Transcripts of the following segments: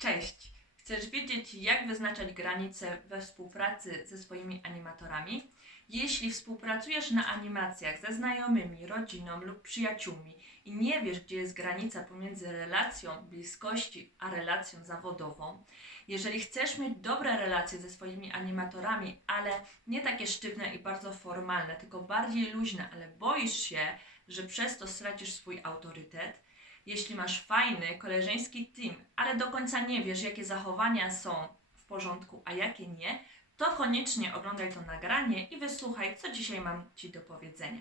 Cześć! Chcesz wiedzieć, jak wyznaczać granice we współpracy ze swoimi animatorami? Jeśli współpracujesz na animacjach ze znajomymi, rodziną lub przyjaciółmi i nie wiesz, gdzie jest granica pomiędzy relacją bliskości a relacją zawodową, jeżeli chcesz mieć dobre relacje ze swoimi animatorami, ale nie takie sztywne i bardzo formalne, tylko bardziej luźne, ale boisz się, że przez to stracisz swój autorytet, jeśli masz fajny, koleżeński team, ale do końca nie wiesz, jakie zachowania są w porządku, a jakie nie, to koniecznie oglądaj to nagranie i wysłuchaj, co dzisiaj mam Ci do powiedzenia.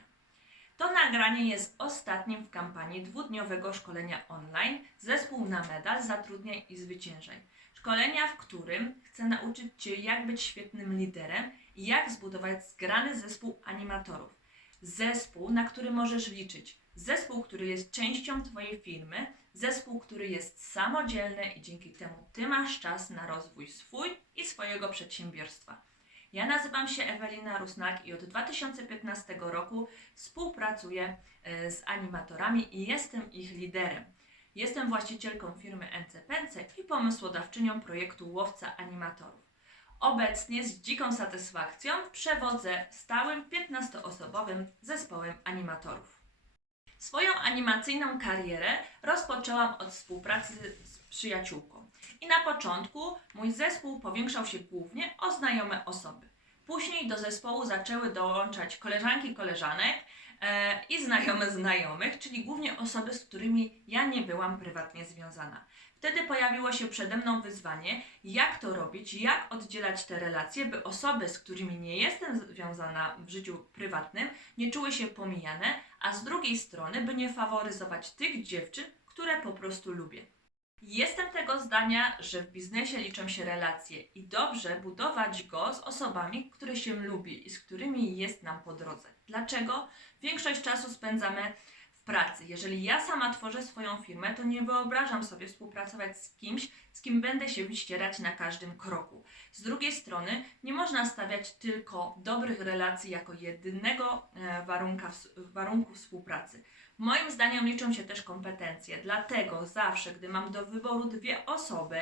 To nagranie jest ostatnim w kampanii dwudniowego szkolenia online Zespół na medal Zatrudniaj i Zwyciężaj. Szkolenia, w którym chcę nauczyć Cię, jak być świetnym liderem i jak zbudować zgrany zespół animatorów. Zespół, na który możesz liczyć. Zespół, który jest częścią Twojej firmy, zespół, który jest samodzielny i dzięki temu Ty masz czas na rozwój swój i swojego przedsiębiorstwa. Ja nazywam się Ewelina Rusnak i od 2015 roku współpracuję e, z animatorami i jestem ich liderem. Jestem właścicielką firmy NCPNC i pomysłodawczynią projektu Łowca Animatorów. Obecnie z dziką satysfakcją przewodzę stałym 15-osobowym zespołem animatorów. Swoją animacyjną karierę rozpoczęłam od współpracy z przyjaciółką. I na początku mój zespół powiększał się głównie o znajome osoby. Później do zespołu zaczęły dołączać koleżanki koleżanek e, i znajome znajomych, czyli głównie osoby, z którymi ja nie byłam prywatnie związana. Wtedy pojawiło się przede mną wyzwanie, jak to robić, jak oddzielać te relacje, by osoby, z którymi nie jestem związana w życiu prywatnym, nie czuły się pomijane, a z drugiej strony, by nie faworyzować tych dziewczyn, które po prostu lubię. Jestem tego zdania, że w biznesie liczą się relacje i dobrze budować go z osobami, które się lubi i z którymi jest nam po drodze. Dlaczego? Większość czasu spędzamy pracy. Jeżeli ja sama tworzę swoją firmę, to nie wyobrażam sobie współpracować z kimś, z kim będę się ścierać na każdym kroku. Z drugiej strony, nie można stawiać tylko dobrych relacji jako jedynego e, warunka, warunku współpracy. Moim zdaniem liczą się też kompetencje, dlatego zawsze, gdy mam do wyboru dwie osoby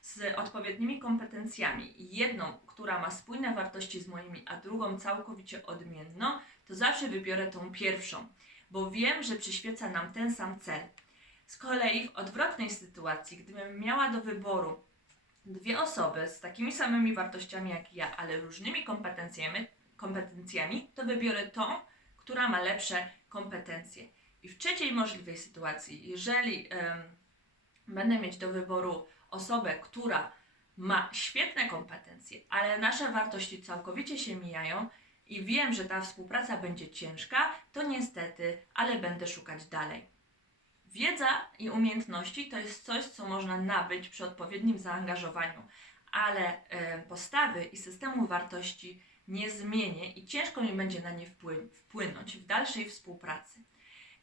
z odpowiednimi kompetencjami, jedną, która ma spójne wartości z moimi, a drugą całkowicie odmienną, to zawsze wybiorę tą pierwszą, bo wiem, że przyświeca nam ten sam cel. Z kolei w odwrotnej sytuacji, gdybym miała do wyboru dwie osoby z takimi samymi wartościami jak ja, ale różnymi kompetencjami, kompetencjami to wybiorę tą, która ma lepsze kompetencje. I w trzeciej możliwej sytuacji, jeżeli będę mieć do wyboru osobę, która ma świetne kompetencje, ale nasze wartości całkowicie się mijają i wiem, że ta współpraca będzie ciężka, to niestety, ale będę szukać dalej. Wiedza i umiejętności to jest coś, co można nabyć przy odpowiednim zaangażowaniu, ale postawy i systemu wartości nie zmienię i ciężko mi będzie na nie wpły- wpłynąć w dalszej współpracy.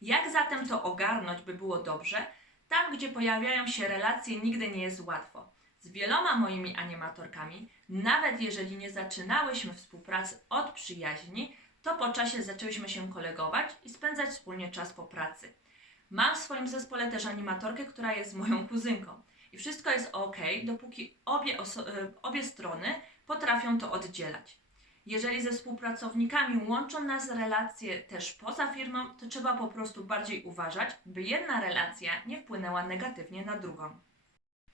Jak zatem to ogarnąć, by było dobrze? Tam, gdzie pojawiają się relacje, nigdy nie jest łatwo. Z wieloma moimi animatorkami, nawet jeżeli nie zaczynałyśmy współpracy od przyjaźni, to po czasie zaczęłyśmy się kolegować i spędzać wspólnie czas po pracy. Mam w swoim zespole też animatorkę, która jest moją kuzynką. I wszystko jest ok, dopóki obie, e, obie strony potrafią to oddzielać. Jeżeli ze współpracownikami łączą nas relacje też poza firmą, to trzeba po prostu bardziej uważać, by jedna relacja nie wpłynęła negatywnie na drugą.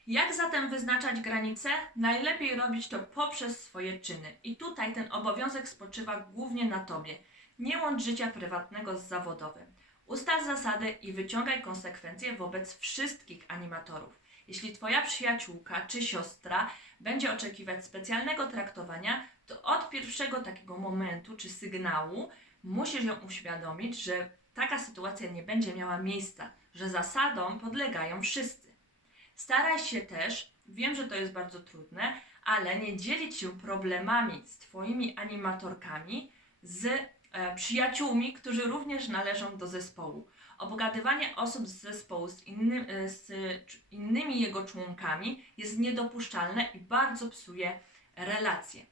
Jak zatem wyznaczać granice? Najlepiej robić to poprzez swoje czyny. I tutaj ten obowiązek spoczywa głównie na tobie. Nie łącz życia prywatnego z zawodowym. Ustal zasady i wyciągaj konsekwencje wobec wszystkich animatorów. Jeśli twoja przyjaciółka czy siostra będzie oczekiwać specjalnego traktowania, to od pierwszego takiego momentu czy sygnału musisz ją uświadomić, że taka sytuacja nie będzie miała miejsca, że zasadom podlegają wszyscy. Staraj się też, wiem, że to jest bardzo trudne, ale nie dzielić się problemami z Twoimi animatorkami z e, przyjaciółmi, którzy również należą do zespołu. Obgadywanie osób z zespołu z, e, z innymi jego członkami jest niedopuszczalne i bardzo psuje relacje.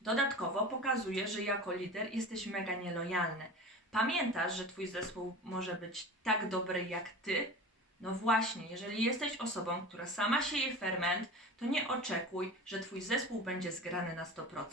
Dodatkowo pokazuje, że jako lider jesteś mega nielojalny. Pamiętasz, że twój zespół może być tak dobry jak ty, No właśnie, jeżeli jesteś osobą, która sama sieje ferment, to nie oczekuj, że Twój zespół będzie zgrany na 100%.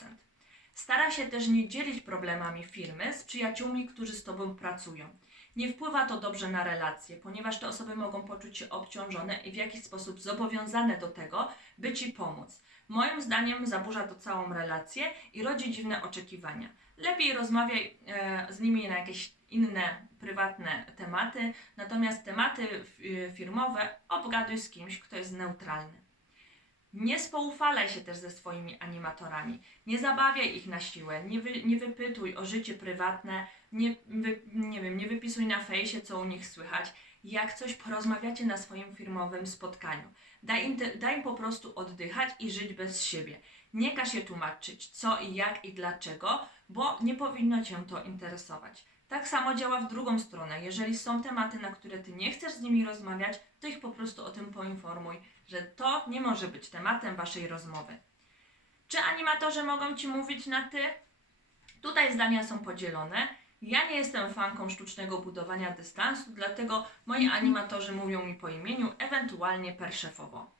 Stara się też nie dzielić problemami firmy z przyjaciółmi, którzy z Tobą pracują. Nie wpływa to dobrze na relacje, ponieważ te osoby mogą poczuć się obciążone i w jakiś sposób zobowiązane do tego, by Ci pomóc. Moim zdaniem zaburza to całą relację i rodzi dziwne oczekiwania. Lepiej rozmawiaj e, z nimi na jakieś inne, prywatne tematy, natomiast tematy f- firmowe obgaduj z kimś, kto jest neutralny. Nie spoufalaj się też ze swoimi animatorami. Nie zabawiaj ich na siłę, nie, wy, nie wypytuj o życie prywatne, nie, wy, nie wiem, nie wypisuj na fejsie, co u nich słychać. Jak coś porozmawiacie na swoim firmowym spotkaniu. Daj im, te, daj im po prostu oddychać i żyć bez siebie. Nie każ je tłumaczyć, co i jak i dlaczego, bo nie powinno Cię to interesować. Tak samo działa w drugą stronę. Jeżeli są tematy, na które Ty nie chcesz z nimi rozmawiać, to ich po prostu o tym poinformuj, że to nie może być tematem Waszej rozmowy. Czy animatorzy mogą Ci mówić na Ty? Tutaj zdania są podzielone. Ja nie jestem fanką sztucznego budowania dystansu, dlatego moi animatorzy mówią mi po imieniu, ewentualnie perszefowo.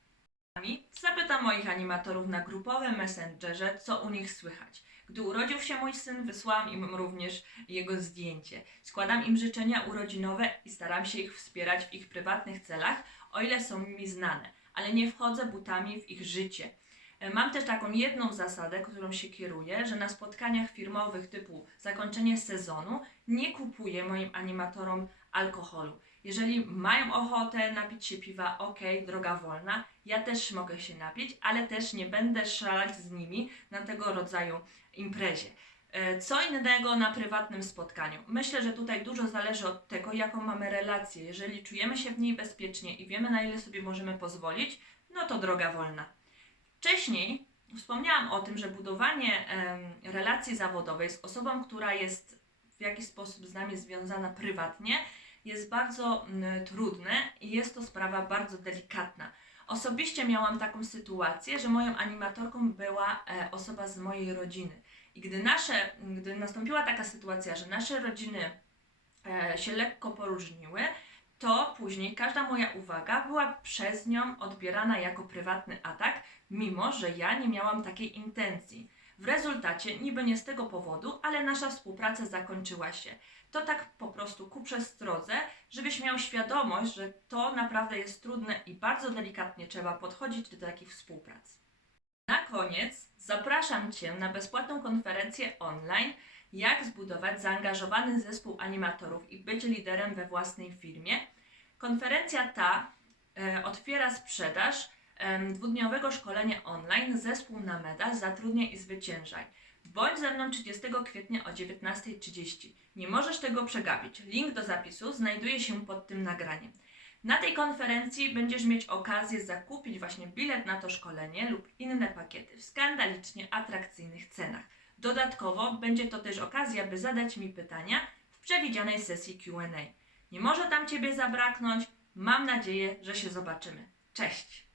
Zapytam moich animatorów na grupowym messengerze, co u nich słychać. Gdy urodził się mój syn, wysłałam im również jego zdjęcie. Składam im życzenia urodzinowe i staram się ich wspierać w ich prywatnych celach, o ile są mi znane, ale nie wchodzę butami w ich życie. E, Mam też taką jedną zasadę, którą się kieruję, że na spotkaniach firmowych typu zakończenie sezonu nie kupuję moim animatorom alkoholu. Jeżeli mają ochotę napić się piwa, ok, droga wolna, ja też mogę się napić, ale też nie będę szalać z nimi na tego rodzaju imprezie. E, Co innego na prywatnym spotkaniu. Myślę, że tutaj dużo zależy od tego, jaką mamy relację. Jeżeli czujemy się w niej bezpiecznie i wiemy, na ile sobie możemy pozwolić, no to droga wolna. Wcześniej wspomniałam o tym, że budowanie relacji zawodowej z osobą, która jest w jakiś sposób z nami związana prywatnie, jest bardzo trudne i jest to sprawa bardzo delikatna. Osobiście miałam taką sytuację, że moją animatorką była e, osoba z mojej rodziny. I gdy, nasze, gdy nastąpiła taka sytuacja, że nasze rodziny e, się lekko poróżniły, to później każda moja uwaga była przez nią odbierana jako prywatny atak, mimo że ja nie miałam takiej intencji. W rezultacie, niby nie z tego powodu, ale nasza współpraca zakończyła się. To tak po prostu ku przestrodze, żebyś miał świadomość, że to naprawdę jest trudne i bardzo delikatnie trzeba podchodzić do takich współprac. Na koniec zapraszam Cię na bezpłatną konferencję online jak zbudować zaangażowany zespół animatorów i być liderem we własnej firmie. Konferencja ta e, otwiera sprzedaż dwudniowego szkolenia online Zespół na medal Zatrudniaj i zwyciężaj. Bądź ze mną 30 kwietnia o 19.30. Nie możesz tego przegapić. Link do zapisu znajduje się pod tym nagraniem. Na tej konferencji będziesz mieć okazję zakupić właśnie bilet na to szkolenie lub inne pakiety w skandalicznie atrakcyjnych cenach. Dodatkowo będzie to też okazja, by zadać mi pytania w przewidzianej sesji QA. Nie może tam Ciebie zabraknąć. Mam nadzieję, że się zobaczymy. Cześć!